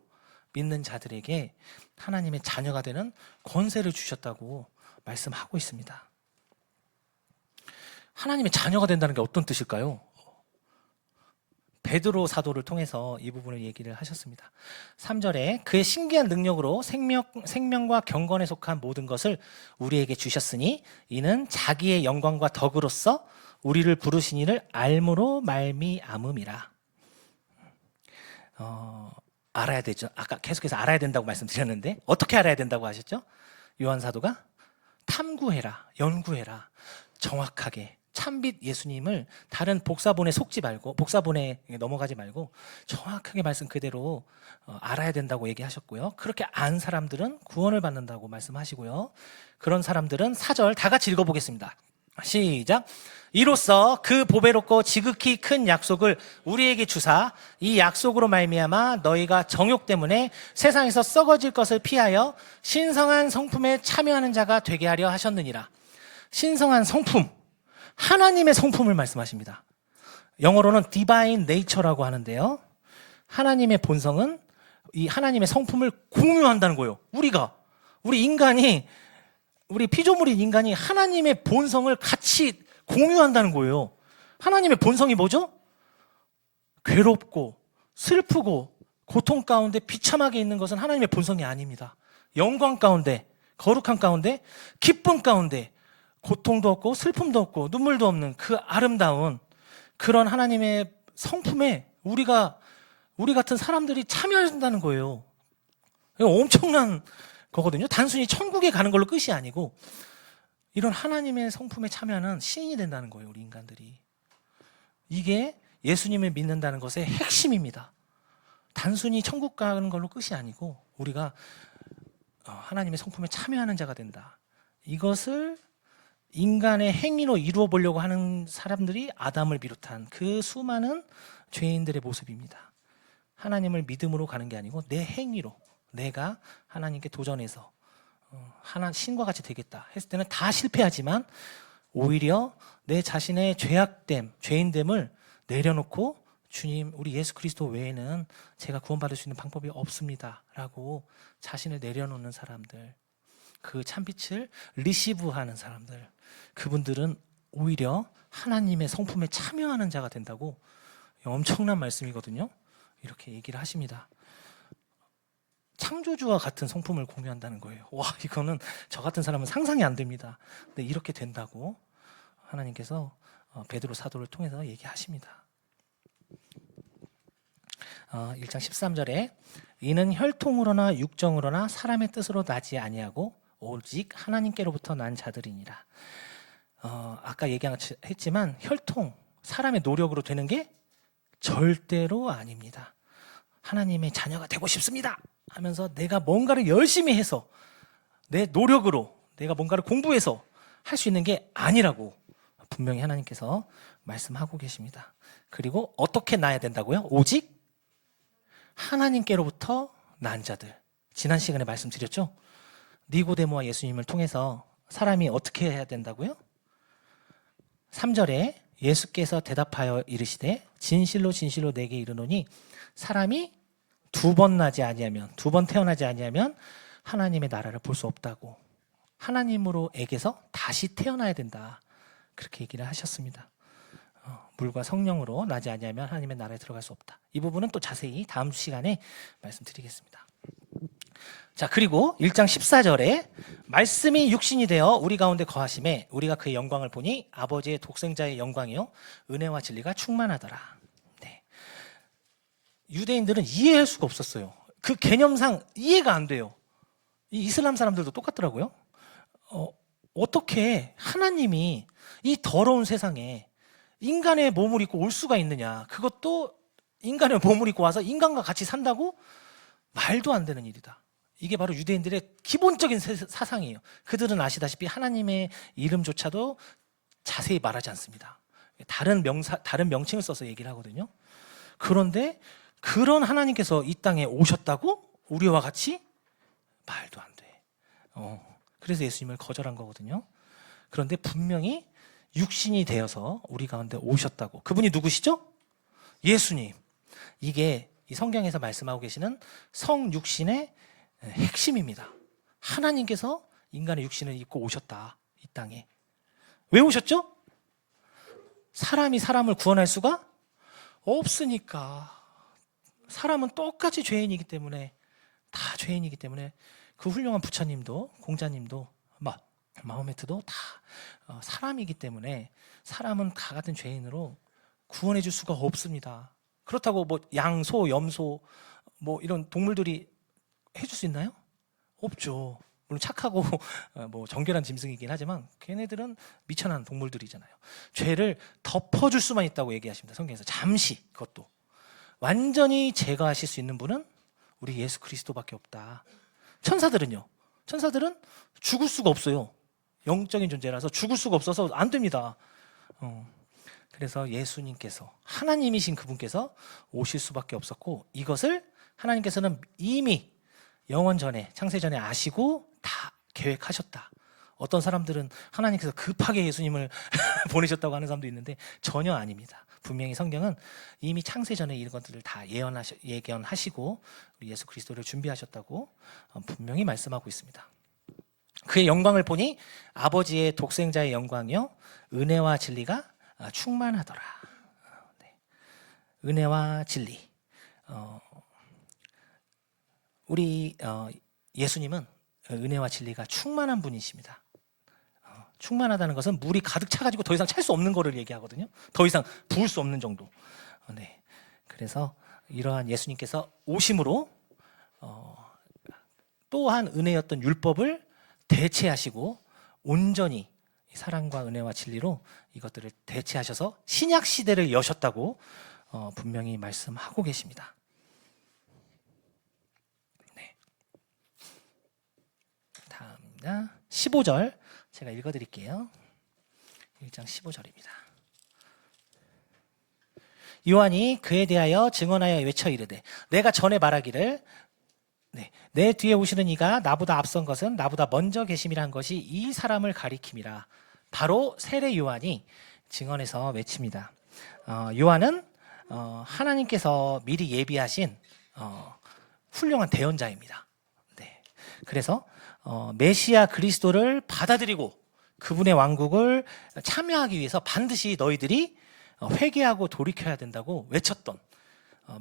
믿는 자들에게 하나님의 자녀가 되는 권세를 주셨다고 말씀하고 있습니다. 하나님의 자녀가 된다는 게 어떤 뜻일까요? 베드로 사도를 통해서 이 부분을 얘기를 하셨습니다. 3절에 그의 신기한 능력으로 생명과 경건에 속한 모든 것을 우리에게 주셨으니 이는 자기의 영광과 덕으로서 우리를 부르신 이를 알므로 말미암음이라. 알아야 되죠. 아까 계속해서 알아야 된다고 말씀드렸는데 어떻게 알아야 된다고 하셨죠? 요한 사도가 탐구해라, 연구해라, 정확하게 참빛 예수님을 다른 복사본에 속지 말고, 복사본에 넘어가지 말고 정확하게 말씀 그대로 알아야 된다고 얘기하셨고요. 그렇게 안 사람들은 구원을 받는다고 말씀하시고요. 그런 사람들은 4절 다 같이 읽어보겠습니다. 시작. 이로써 그 보배롭고 지극히 큰 약속을 우리에게 주사 이 약속으로 말미암아 너희가 정욕 때문에 세상에서 썩어질 것을 피하여 신성한 성품에 참여하는 자가 되게 하려 하셨느니라. 신성한 성품, 하나님의 성품을 말씀하십니다. 영어로는 divine nature라고 하는데요. 하나님의 본성은 이 하나님의 성품을 공유한다는 거예요. 우리 인간이, 우리 피조물인 인간이 하나님의 본성을 같이 공유한다는 거예요. 하나님의 본성이 뭐죠? 괴롭고 슬프고 고통 가운데 비참하게 있는 것은 하나님의 본성이 아닙니다. 영광 가운데, 거룩한 가운데, 기쁨 가운데 고통도 없고 슬픔도 없고 눈물도 없는 그 아름다운 그런 하나님의 성품에 우리 같은 사람들이 참여한다는 거예요. 이거 엄청난 거거든요. 단순히 천국에 가는 걸로 끝이 아니고 이런 하나님의 성품에 참여하는 신이 된다는 거예요. 우리 인간들이. 이게 예수님을 믿는다는 것의 핵심입니다. 단순히 천국 가는 걸로 끝이 아니고 우리가 하나님의 성품에 참여하는 자가 된다. 이것을 인간의 행위로 이루어 보려고 하는 사람들이 아담을 비롯한 그 수많은 죄인들의 모습입니다. 하나님을 믿음으로 가는 게 아니고 내 행위로 내가 하나님께 도전해서 신과 같이 되겠다 했을 때는 다 실패하지만 오히려 내 자신의 죄악됨, 죄인됨을 내려놓고 주님, 우리 예수 그리스도 외에는 제가 구원받을 수 있는 방법이 없습니다 라고 자신을 내려놓는 사람들, 그 참빛을 리시브하는 사람들, 그분들은 오히려 하나님의 성품에 참여하는 자가 된다고, 엄청난 말씀이거든요. 이렇게 얘기를 하십니다. 창조주와 같은 성품을 공유한다는 거예요. 와, 이거는 저 같은 사람은 상상이 안 됩니다. 근데 이렇게 된다고 하나님께서 베드로 사도를 통해서 얘기하십니다. 1장 13절에 이는 혈통으로나 육정으로나 사람의 뜻으로 나지 아니하고 오직 하나님께로부터 난 자들이니라. 아까 얘기했지만 혈통, 사람의 노력으로 되는 게 절대로 아닙니다. 하나님의 자녀가 되고 싶습니다 하면서 내가 뭔가를 열심히 해서 내 노력으로 내가 뭔가를 공부해서 할 수 있는 게 아니라고 분명히 하나님께서 말씀하고 계십니다. 그리고 어떻게 나야 된다고요? 오직 하나님께로부터 난 자들. 지난 시간에 말씀드렸죠? 니고데모와 예수님을 통해서 사람이 어떻게 해야 된다고요? 3절에 예수께서 대답하여 이르시되 진실로 진실로 내게 이르노니 사람이 두 번 태어나지 아니하면 하나님의 나라를 볼 수 없다고. 하나님으로에게서 다시 태어나야 된다. 그렇게 얘기를 하셨습니다. 물과 성령으로 나지 아니하면 하나님의 나라에 들어갈 수 없다. 이 부분은 또 자세히 다음 시간에 말씀드리겠습니다. 자, 그리고 1장 14절에 말씀이 육신이 되어 우리 가운데 거하심에 우리가 그의 영광을 보니 아버지의 독생자의 영광이요 은혜와 진리가 충만하더라. 네. 유대인들은 이해할 수가 없었어요. 그 개념상 이해가 안 돼요. 이 이슬람 사람들도 똑같더라고요. 어떻게 하나님이 이 더러운 세상에 인간의 몸을 입고 올 수가 있느냐. 그것도 인간의 몸을 입고 와서 인간과 같이 산다고? 말도 안 되는 일이다. 이게 바로 유대인들의 기본적인 사상이에요. 그들은 아시다시피 하나님의 이름조차도 자세히 말하지 않습니다. 다른 명칭을 써서 얘기를 하거든요. 그런데 그런 하나님께서 이 땅에 오셨다고? 우리와 같이? 말도 안 돼. 그래서 예수님을 거절한 거거든요. 그런데 분명히 육신이 되어서 우리 가운데 오셨다고. 그분이 누구시죠? 예수님. 이게 이 성경에서 말씀하고 계시는 성육신의 핵심입니다. 하나님께서 인간의 육신을 입고 오셨다. 이 땅에. 왜 오셨죠? 사람이 사람을 구원할 수가 없으니까. 사람은 똑같이 죄인이기 때문에, 다 죄인이기 때문에 그 훌륭한 부처님도 공자님도 마호메트도 다 사람이기 때문에 사람은 다 같은 죄인으로 구원해 줄 수가 없습니다. 그렇다고 양, 소, 염소 이런 동물들이 해줄 수 있나요? 없죠. 물론 착하고 정결한 짐승이긴 하지만 걔네들은 미천한 동물들이잖아요. 죄를 덮어줄 수만 있다고 얘기하십니다. 성경에서 잠시. 그것도 완전히 제거하실 수 있는 분은 우리 예수 그리스도밖에 없다. 천사들은요? 천사들은 죽을 수가 없어요. 영적인 존재라서 죽을 수가 없어서 안 됩니다. 그래서 예수님께서, 하나님이신 그분께서 오실 수밖에 없었고, 이것을 하나님께서는 이미 영원 전에, 창세 전에 아시고 다 계획하셨다. 어떤 사람들은 하나님께서 급하게 예수님을 보내셨다고 하는 사람도 있는데 전혀 아닙니다. 분명히 성경은 이미 창세 전에 이런 것들을 다 예견하시고 우리 예수 그리스도를 준비하셨다고 분명히 말씀하고 있습니다. 그의 영광을 보니 아버지의 독생자의 영광이요 은혜와 진리가 충만하더라. 네. 은혜와 진리. 우리 예수님은 은혜와 진리가 충만한 분이십니다. 충만하다는 것은 물이 가득 차가지고 더 이상 찰 수 없는 거를 얘기하거든요. 더 이상 부을 수 없는 정도. 네. 그래서 이러한 예수님께서 오심으로 또한 은혜였던 율법을 대체하시고 온전히 사랑과 은혜와 진리로 이것들을 대체하셔서 신약 시대를 여셨다고 분명히 말씀하고 계십니다. 네. 다음입니다. 15절 제가 읽어드릴게요. 1장 15절입니다. 요한이 그에 대하여 증언하여 외쳐 이르되 내가 전에 말하기를 내 뒤에 오시는 이가 나보다 앞선 것은 나보다 먼저 계심이란 것이 이 사람을 가리킴이라. 바로 세례 요한이 증언해서 외칩니다. 요한은 하나님께서 미리 예비하신 훌륭한 대언자입니다. 네. 그래서 메시아 그리스도를 받아들이고 그분의 왕국을 참여하기 위해서 반드시 너희들이 회개하고 돌이켜야 된다고 외쳤던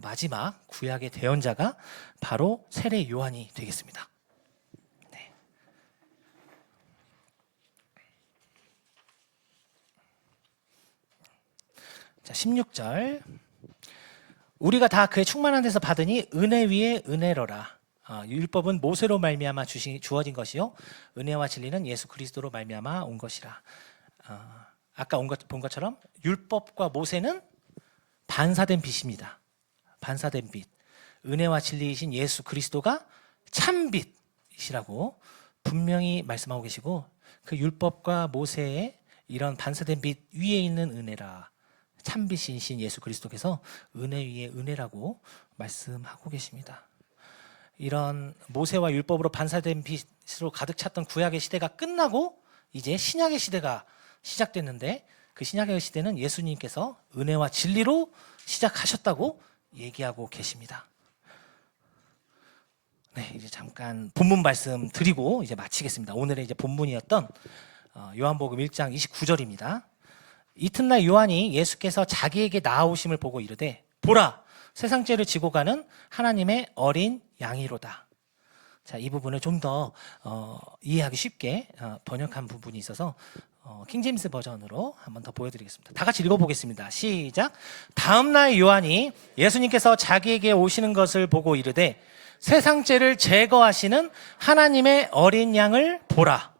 마지막 구약의 대언자가 바로 세례 요한이 되겠습니다. 네. 자, 16절. 우리가 다 그의 충만한 데서 받으니 은혜 위에 은혜로라. 율법은 모세로 말미암아 주어진 것이요 은혜와 진리는 예수 그리스도로 말미암아 온 것이라. 아까 본 것처럼 율법과 모세는 반사된 빛입니다. 반사된 빛. 은혜와 진리이신 예수 그리스도가 참빛이시라고 분명히 말씀하고 계시고, 그 율법과 모세의 이런 반사된 빛 위에 있는 은혜라, 참빛이신 예수 그리스도께서 은혜 위에 은혜라고 말씀하고 계십니다. 이런 모세와 율법으로 반사된 빛으로 가득 찼던 구약의 시대가 끝나고 이제 신약의 시대가 시작됐는데, 그 신약의 시대는 예수님께서 은혜와 진리로 시작하셨다고 얘기하고 계십니다. 네, 이제 잠깐 본문 말씀 드리고 이제 마치겠습니다. 오늘의 이제 본문이었던 요한복음 1장 29절입니다. 이튿날 요한이 예수께서 자기에게 나아오심을 보고 이르되 보라, 세상 죄를 지고 가는 하나님의 어린 양이로다. 자, 이 부분을 좀 더 이해하기 쉽게 번역한 부분이 있어서 킹제임스 버전으로 한번 더 보여드리겠습니다. 다 같이 읽어보겠습니다. 시작. 다음날 요한이 예수님께서 자기에게 오시는 것을 보고 이르되 세상 죄를 제거하시는 하나님의 어린 양을 보라.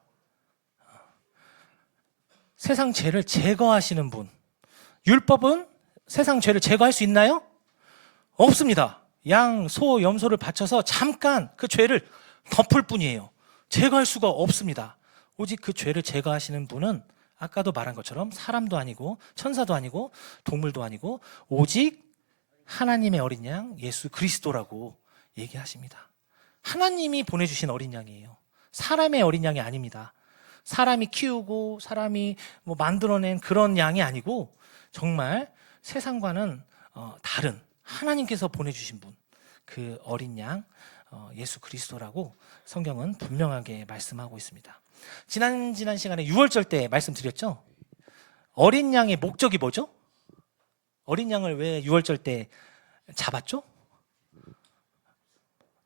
세상 죄를 제거하시는 분. 율법은 세상 죄를 제거할 수 있나요? 없습니다. 양, 소, 염소를 바쳐서 잠깐 그 죄를 덮을 뿐이에요. 제거할 수가 없습니다. 오직 그 죄를 제거하시는 분은 아까도 말한 것처럼 사람도 아니고 천사도 아니고 동물도 아니고 오직 하나님의 어린 양 예수 그리스도라고 얘기하십니다. 하나님이 보내주신 어린 양이에요. 사람의 어린 양이 아닙니다. 사람이 키우고 사람이 만들어낸 그런 양이 아니고 정말 세상과는 다른 하나님께서 보내주신 분, 그 어린 양 예수 그리스도라고 성경은 분명하게 말씀하고 있습니다. 지난 시간에 유월절 때 말씀드렸죠. 어린 양의 목적이 뭐죠? 어린 양을 왜 유월절 때 잡았죠?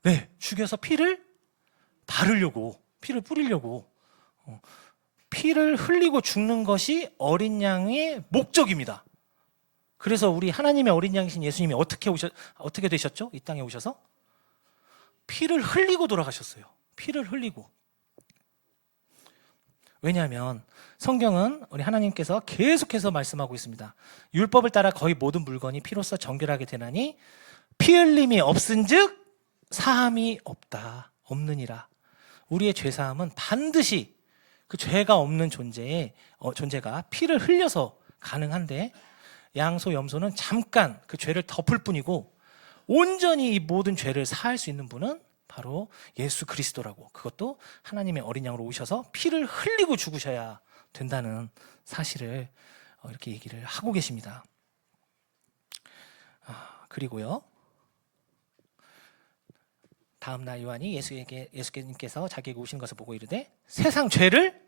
네, 죽여서 피를 바르려고, 피를 뿌리려고, 피를 흘리고 죽는 것이 어린 양의 목적입니다. 그래서 우리 하나님의 어린 양이신 예수님이 어떻게 되셨죠? 이 땅에 오셔서 피를 흘리고 돌아가셨어요. 피를 흘리고. 왜냐하면 성경은 우리 하나님께서 계속해서 말씀하고 있습니다. 율법을 따라 거의 모든 물건이 피로써 정결하게 되나니 피 흘림이 없은즉 사함이 없느니라. 우리의 죄사함은 반드시 그 죄가 없는 존재가 피를 흘려서 가능한데, 양소 염소는 잠깐 그 죄를 덮을 뿐이고 온전히 이 모든 죄를 사할 수 있는 분은 바로 예수 그리스도라고, 그것도 하나님의 어린 양으로 오셔서 피를 흘리고 죽으셔야 된다는 사실을 이렇게 얘기를 하고 계십니다. 그리고요, 다음날 요한이 예수님께서 자기에게 오시는 것을 보고 이르되 세상 죄를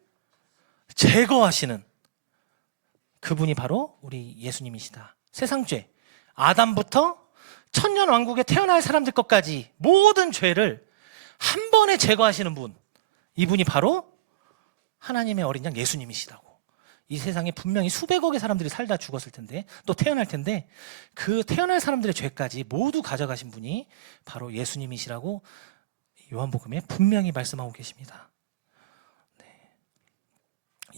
제거하시는 그분이 바로 우리 예수님이시다. 세상 죄, 아담부터 천년 왕국에 태어날 사람들 것까지 모든 죄를 한 번에 제거하시는 분, 이분이 바로 하나님의 어린 양 예수님이시다고. 이 세상에 분명히 수백억의 사람들이 살다 죽었을 텐데, 또 태어날 텐데, 그 태어날 사람들의 죄까지 모두 가져가신 분이 바로 예수님이시라고 요한복음에 분명히 말씀하고 계십니다.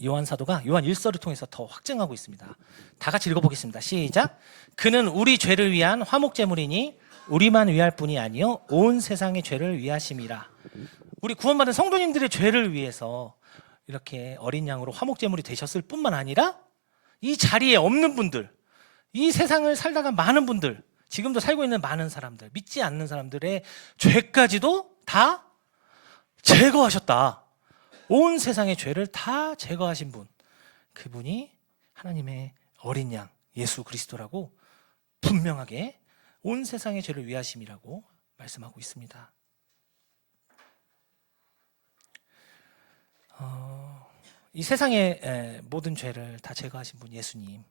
요한 사도가 요한 1서를 통해서 더 확증하고 있습니다. 다 같이 읽어보겠습니다. 시작. 그는 우리 죄를 위한 화목제물이니 우리만 위할 뿐이 아니요 온 세상의 죄를 위하심이라. 우리 구원받은 성도님들의 죄를 위해서 이렇게 어린 양으로 화목제물이 되셨을 뿐만 아니라 이 자리에 없는 분들, 이 세상을 살다가 많은 분들, 지금도 살고 있는 많은 사람들, 믿지 않는 사람들의 죄까지도 다 제거하셨다. 온 세상의 죄를 다 제거하신 분, 그분이 하나님의 어린 양 예수 그리스도라고 분명하게 온 세상의 죄를 위하심이라고 말씀하고 있습니다. 이 세상의 모든 죄를 다 제거하신 분 예수님.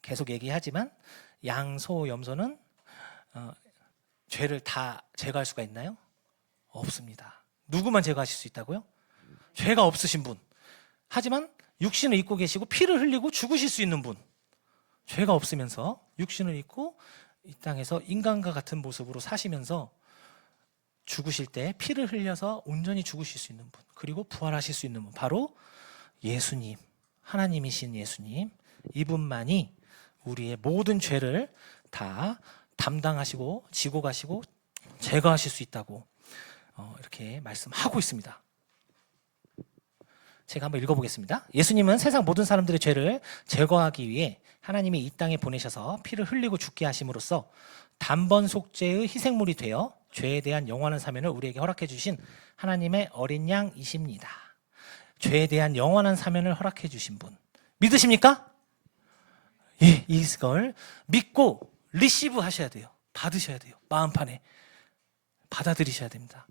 계속 얘기하지만 양, 소, 염소는 죄를 다 제거할 수가 있나요? 없습니다. 누구만 제거하실 수 있다고요? 죄가 없으신 분. 하지만 육신을 입고 계시고 피를 흘리고 죽으실 수 있는 분. 죄가 없으면서 육신을 입고 이 땅에서 인간과 같은 모습으로 사시면서 죽으실 때 피를 흘려서 온전히 죽으실 수 있는 분, 그리고 부활하실 수 있는 분, 바로 예수님, 하나님이신 예수님. 이분만이 우리의 모든 죄를 다 담당하시고 지고 가시고 제거하실 수 있다고 이렇게 말씀하고 있습니다. 제가 한번 읽어보겠습니다. 예수님은 세상 모든 사람들의 죄를 제거하기 위해 하나님이 이 땅에 보내셔서 피를 흘리고 죽게 하심으로써 단번 속죄의 희생물이 되어 죄에 대한 영원한 사면을 우리에게 허락해 주신 하나님의 어린 양이십니다. 죄에 대한 영원한 사면을 허락해 주신 분 믿으십니까? 예, 이걸 믿고 리시브 하셔야 돼요. 받으셔야 돼요. 마음판에 받아들이셔야 됩니다.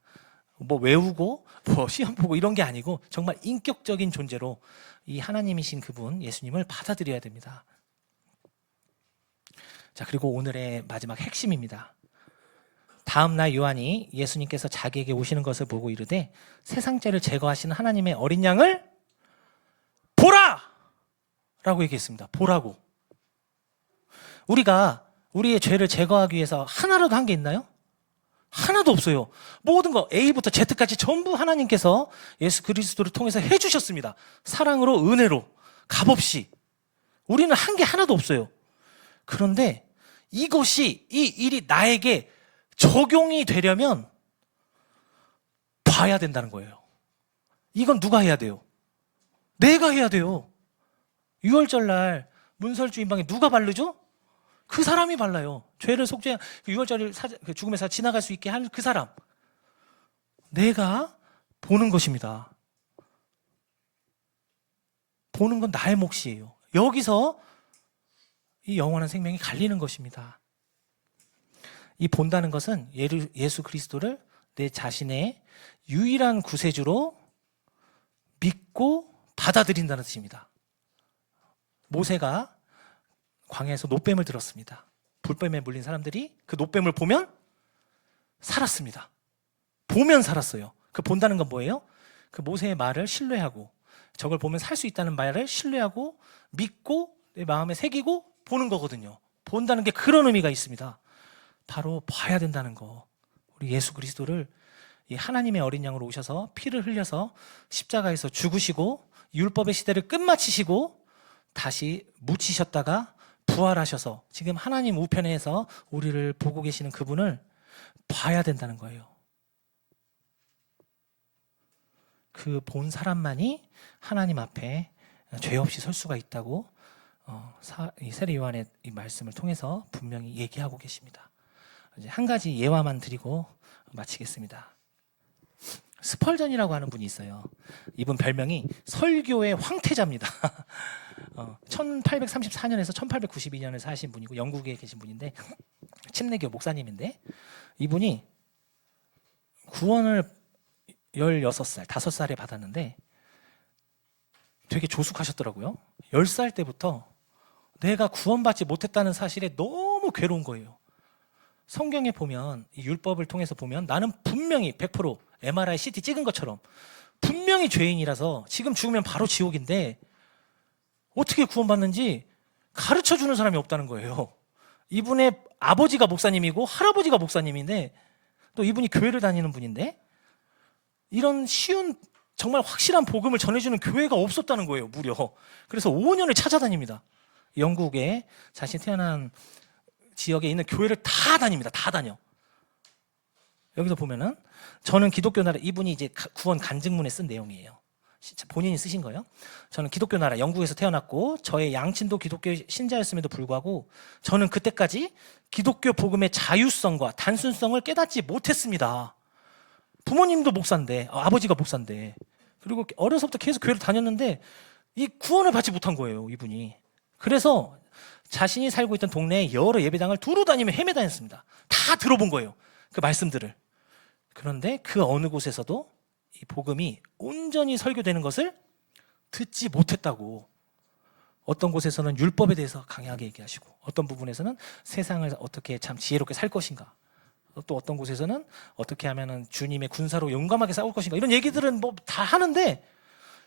뭐 외우고 뭐 시험 보고 이런 게 아니고 정말 인격적인 존재로 이 하나님이신 그분 예수님을 받아들여야 됩니다. 자, 그리고 오늘의 마지막 핵심입니다. 다음 날 요한이 예수님께서 자기에게 오시는 것을 보고 이르되 세상 죄를 제거하시는 하나님의 어린 양을 보라! 라고 얘기했습니다. 보라고. 우리가 우리의 죄를 제거하기 위해서 하나라도 한 게 있나요? 하나도 없어요. 모든 거 A부터 Z까지 전부 하나님께서 예수 그리스도를 통해서 해주셨습니다. 사랑으로, 은혜로, 값없이. 우리는 한 게 하나도 없어요. 그런데 이것이, 이 일이 나에게 적용이 되려면 봐야 된다는 거예요. 이건 누가 해야 돼요? 내가 해야 돼요. 유월절날 문설주인방에 누가 바르죠? 그 사람이 발라요. 죄를 속죄한 유월절을 죽음의 사 지나갈 수 있게 한 그 사람. 내가 보는 것입니다. 보는 건 나의 몫이에요. 여기서 이 영원한 생명이 갈리는 것입니다. 이 본다는 것은 예수 그리스도를 내 자신의 유일한 구세주로 믿고 받아들인다는 뜻입니다. 모세가 광야에서 놋뱀을 들었습니다. 불뱀에 물린 사람들이 그 놋뱀을 보면 살았습니다. 보면 살았어요. 그 본다는 건 뭐예요? 그 모세의 말을 신뢰하고 저걸 보면 살 수 있다는 말을 신뢰하고 믿고 내 마음에 새기고 보는 거거든요. 본다는 게 그런 의미가 있습니다. 바로 봐야 된다는 거. 우리 예수 그리스도를 이 하나님의 어린 양으로 오셔서 피를 흘려서 십자가에서 죽으시고 율법의 시대를 끝마치시고 다시 묻히셨다가 부활하셔서 지금 하나님 우편에서 우리를 보고 계시는 그분을 봐야 된다는 거예요. 그 본 사람만이 하나님 앞에 죄 없이 설 수가 있다고 이 세례 요한의 이 말씀을 통해서 분명히 얘기하고 계십니다. 이제 한 가지 예화만 드리고 마치겠습니다. 스펄전이라고 하는 분이 있어요. 이분 별명이 설교의 황태자입니다. 1834년에서 1892년을 사신 분이고 영국에 계신 분인데 침례교 목사님인데 이분이 구원을 16살, 5살에 받았는데 되게 조숙하셨더라고요. 10살 때부터 내가 구원받지 못했다는 사실에 너무 괴로운 거예요. 성경에 보면 이 율법을 통해서 보면 나는 분명히 100% MRI, CT 찍은 것처럼 분명히 죄인이라서 지금 죽으면 바로 지옥인데 어떻게 구원받는지 가르쳐주는 사람이 없다는 거예요. 이분의 아버지가 목사님이고 할아버지가 목사님인데 또 이분이 교회를 다니는 분인데 이런 쉬운 정말 확실한 복음을 전해주는 교회가 없었다는 거예요. 무려. 그래서 5년을 찾아다닙니다. 영국에 자신 태어난 지역에 있는 교회를 다 다닙니다. 다 다녀. 여기서 보면은 저는 기독교 나라, 이분이 이제 구원 간증문에 쓴 내용이에요. 본인이 쓰신 거예요. 저는 기독교 나라 영국에서 태어났고 저의 양친도 기독교 신자였음에도 불구하고 저는 그때까지 기독교 복음의 자유성과 단순성을 깨닫지 못했습니다. 부모님도 목사인데, 아버지가 목사인데, 그리고 어려서부터 계속 교회를 다녔는데 이 구원을 받지 못한 거예요, 이분이. 그래서 자신이 살고 있던 동네에 여러 예배당을 두루 다니며 헤매 다녔습니다. 다 들어본 거예요, 그 말씀들을. 그런데 그 어느 곳에서도 이 복음이 온전히 설교되는 것을 듣지 못했다고. 어떤 곳에서는 율법에 대해서 강하게 얘기하시고, 어떤 부분에서는 세상을 어떻게 참 지혜롭게 살 것인가, 또 어떤 곳에서는 어떻게 하면은 주님의 군사로 용감하게 싸울 것인가, 이런 얘기들은 뭐 다 하는데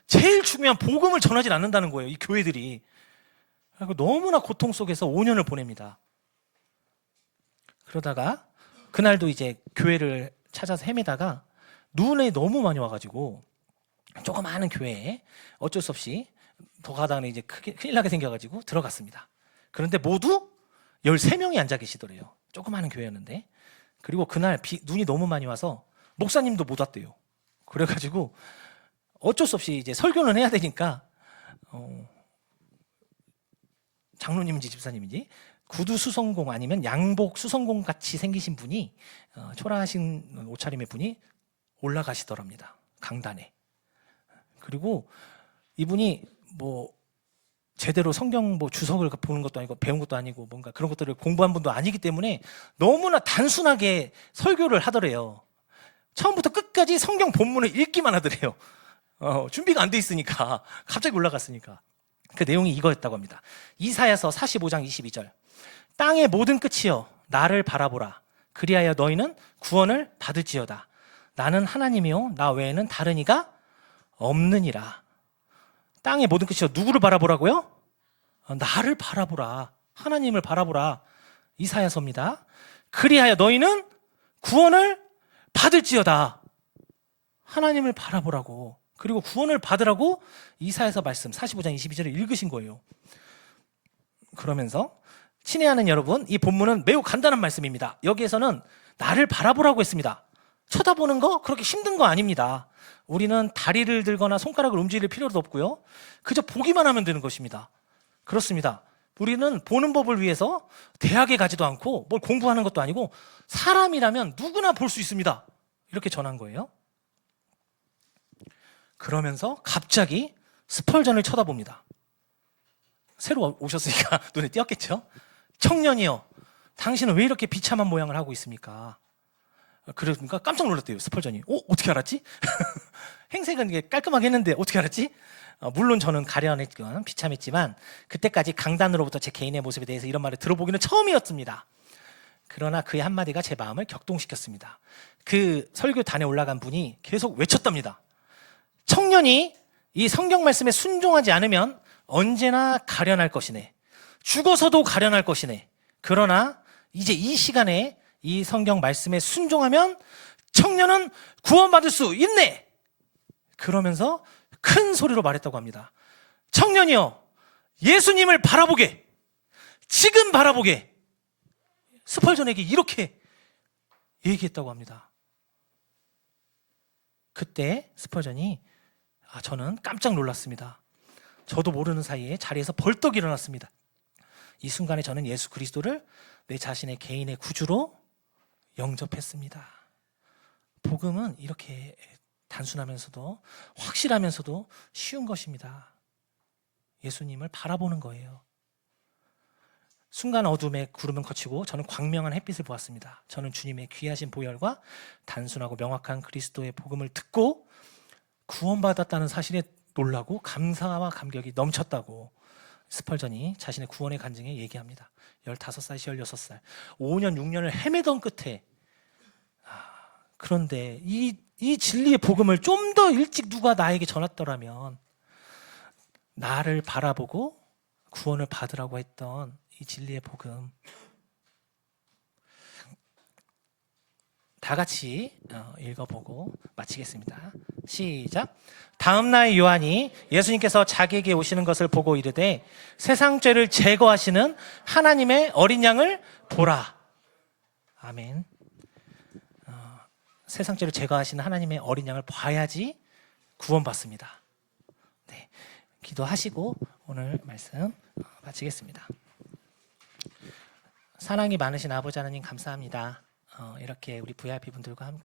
제일 중요한 복음을 전하지 않는다는 거예요, 이 교회들이. 너무나 고통 속에서 5년을 보냅니다. 그러다가 그날도 이제 교회를 찾아서 헤매다가 눈에 너무 많이 와가지고 조그마한 교회에 어쩔 수 없이 더 가다가 이제 큰일 나게 생겨가지고 들어갔습니다. 그런데 모두 13명이 앉아 계시더래요. 조그마한 교회였는데. 그리고 그날 눈이 너무 많이 와서 목사님도 못 왔대요. 그래가지고 어쩔 수 없이 이제 설교는 해야 되니까 장로님인지 집사님인지 구두 수성공 아니면 양복 수성공 같이 생기신 분이 초라하신 옷차림의 분이 올라가시더랍니다, 강단에. 그리고 이분이 뭐 제대로 성경 뭐 주석을 보는 것도 아니고 배운 것도 아니고 뭔가 그런 것들을 공부한 분도 아니기 때문에 너무나 단순하게 설교를 하더래요. 처음부터 끝까지 성경 본문을 읽기만 하더래요. 준비가 안 돼 있으니까, 갑자기 올라갔으니까. 그 내용이 이거였다고 합니다. 이사야서 45장 22절. 땅의 모든 끝이여 나를 바라보라. 그리하여 너희는 구원을 받을지어다. 나는 하나님이요 나 외에는 다른 이가 없느니라. 땅의 모든 끝이여, 누구를 바라보라고요? 나를 바라보라. 하나님을 바라보라. 이사야서입니다. 그리하여 너희는 구원을 받을지어다. 하나님을 바라보라고, 그리고 구원을 받으라고 이사야서 말씀 45장 22절을 읽으신 거예요. 그러면서 친애하는 여러분, 이 본문은 매우 간단한 말씀입니다. 여기에서는 나를 바라보라고 했습니다. 쳐다보는 거 그렇게 힘든 거 아닙니다. 우리는 다리를 들거나 손가락을 움직일 필요도 없고요, 그저 보기만 하면 되는 것입니다. 그렇습니다. 우리는 보는 법을 위해서 대학에 가지도 않고 뭘 공부하는 것도 아니고 사람이라면 누구나 볼 수 있습니다. 이렇게 전한 거예요. 그러면서 갑자기 스펄전을 쳐다봅니다. 새로 오셨으니까 눈에 띄었겠죠? 청년이여, 당신은 왜 이렇게 비참한 모양을 하고 있습니까? 그러니까 깜짝 놀랐대요, 스펄전이. 어떻게 알았지? 행색은 깔끔하게 했는데 어떻게 알았지? 물론 저는 가련했건 비참했지만 그때까지 강단으로부터 제 개인의 모습에 대해서 이런 말을 들어보기는 처음이었습니다. 그러나 그의 한마디가 제 마음을 격동시켰습니다. 그 설교단에 올라간 분이 계속 외쳤답니다. 청년이 이 성경 말씀에 순종하지 않으면 언제나 가련할 것이네. 죽어서도 가련할 것이네. 그러나 이제 이 시간에 이 성경 말씀에 순종하면 청년은 구원받을 수 있네. 그러면서 큰 소리로 말했다고 합니다. 청년이여, 예수님을 바라보게. 지금 바라보게. 스펄전에게 이렇게 얘기했다고 합니다. 그때 스펄전이 저는 깜짝 놀랐습니다. 저도 모르는 사이에 자리에서 벌떡 일어났습니다. 이 순간에 저는 예수 그리스도를 내 자신의 개인의 구주로 영접했습니다. 복음은 이렇게 단순하면서도 확실하면서도 쉬운 것입니다. 예수님을 바라보는 거예요. 순간 어둠에 구름은 거치고 저는 광명한 햇빛을 보았습니다. 저는 주님의 귀하신 보혈과 단순하고 명확한 그리스도의 복음을 듣고 구원받았다는 사실에 놀라고 감사와 감격이 넘쳤다고 스펄전이 자신의 구원의 간증에 얘기합니다. 15살에서 16살 5년 6년을 헤매던 끝에 그런데 이 진리의 복음을 좀 더 일찍 누가 나에게 전했더라면 나를 바라보고 구원을 받으라고 했던 이 진리의 복음, 다 같이 읽어보고 마치겠습니다. 시작. 다음 날 요한이 예수님께서 자기에게 오시는 것을 보고 이르되 세상 죄를 제거하시는 하나님의 어린 양을 보라. 아멘. 세상 죄를 제거하시는 하나님의 어린 양을 봐야지 구원받습니다. 네, 기도하시고 오늘 말씀 마치겠습니다. 사랑이 많으신 아버지 하나님 감사합니다. 이렇게 우리 VIP 분들과 함께